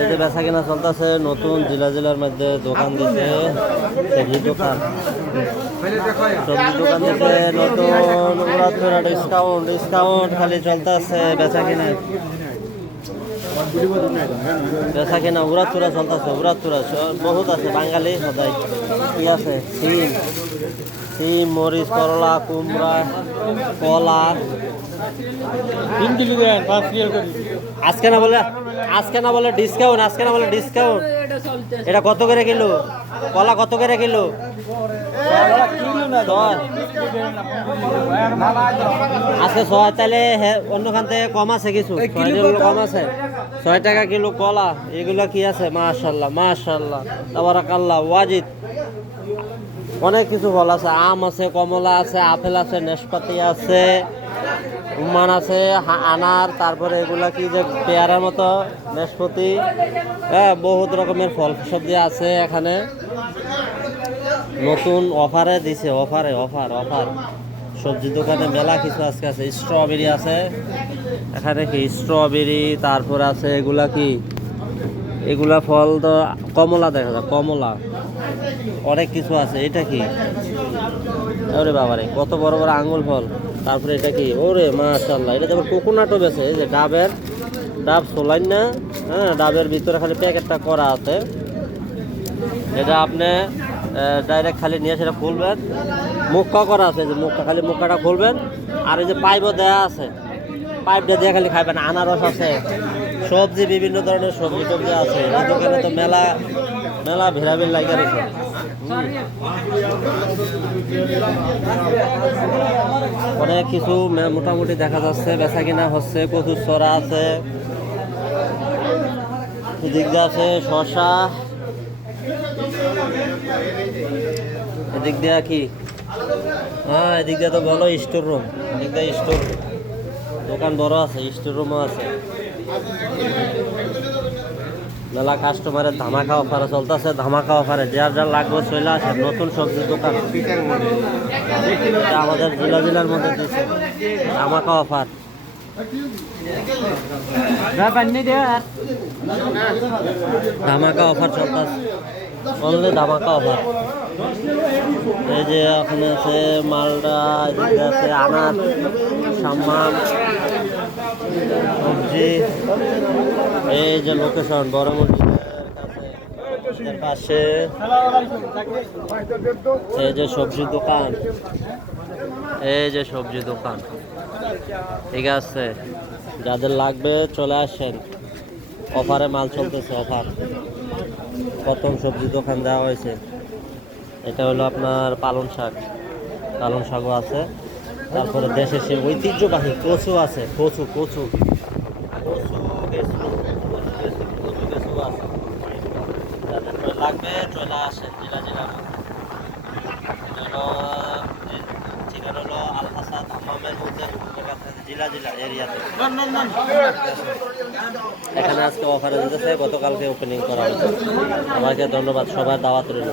এই যে বেচা কিনা চলতেছে, নতুন জেলার মধ্যে দোকান দিতে, সবজি দোকান দিতে নতুন ডিসকাউন্ট খালি চলতেছে। বেচা কিনা উড়াচুরা চলতেছে, উড়াচুরা বহুত আছে। বাঙালি সদাই কি আছে, সিম, মরিচ, করলা, কুমড়া, কলা। আজকে না বলে ডিসকাউন্ট। এটা কত করে কিলো? কলা কত করে কিলো? আজকে 6, তাহলে অন্যখান থেকে কম আছে, কিছু কম আছে। 6 টাকা কিলো কলা। এগুলো কি আছে? মাশাআল্লাহ তাবারাকাল্লাহ ওয়াজিদ। অনেক কিছু ফল আছে, আম আছে, কমলা আছে, আপেল আছে, নাশপাতি আছে, উম্মান আছে, আনার, তারপরে এগুলা কি যে পেয়ারার মতো নাশপাতি, হ্যাঁ, বহুত রকমের ফল সবজি আছে এখানে। নতুন অফারে দিছে, অফার সবজি দোকানে মেলা কিছু আজকে আছে। স্ট্রবেরি আছে এখানে, কি স্ট্রবেরি, তারপর আছে এগুলা ফল তো কমলা দেখা যায়, কমলা, অনেক কিছু আছে। এটা কি? ওরে বাবারে, কত বড় বড় আঙ্গুল ফল। তারপরে এটা কি? ওরে মাশাআল্লাহ, এটা যেমন কোকোনাটও বেছে। এই যে ডাব সোলাইন না, হ্যাঁ, ডাবের ভিতরে খালি প্যাকেটটা করা আছে। এটা আপনি ডাইরেক্ট খালি নিয়ে সেটা খুলবেন, মুখটা করা আছে, যে খালি মুখটা খুলবেন, আর এই যে পাইপও দেওয়া আছে, পাইপটা দিয়ে খালি খাইবেন। আনারস আছে, সবজি, বিভিন্ন ধরনের সবজি টবজি আছে। এই দোকানে তো মেলা ভিড়াভিড় লাগে রয়েছে। অনেক কিছু মোটামুটি দেখা যাচ্ছে, বেচা কিনা হচ্ছে। কচুর ছড়া আছে, এদিক দিয়ে আছে শসা, এদিক দিয়ে কি, হ্যাঁ, এদিক দিয়ে তো বলো স্টোর রুম, এদিক দিয়ে স্টোর দোকান বড় আছে, স্টোর রুমও আছে। মেলা কাস্টমারের ধামাকা অফারে চলতেছে, ধামাকা অফারে যার লাগবে চলে আসে। নতুন সবজির দোকান আমাদের জেলার মধ্যে দিচ্ছে ধামাকা অফার। ধামাকা অফার চলতেছে, অনলি ধামাকা অফার। এই যে ওখানে আছে মালদা, এদিকে আছে আনার, সাম্মান, সবজি। এই যে লোকেশন বড় মসজিদের পাশে, এই যে সবজি দোকান, ঠিক আছে। যাদের লাগবে চলে আসেন, অফারে মাল চলতেছে, অফার। প্রথম সবজি দোকান দেওয়া হয়েছে। এটা হলো আপনার পালং শাকও আছে। তারপরে দেশের সে ঐতিহ্যবাহী কচু আছে, কচু আছে। যাদের লাগবে চলে আসেন জেলা। ঠিকানা হলো আল হাসান হাম্মামের মধ্যে জেলা এরিয়াতে। এখানে আজকে অফারে দিতেছে, গতকালকে ওপেনিং করা হয়েছে। সবাইকে ধন্যবাদ, সবার দাওয়াত রইল।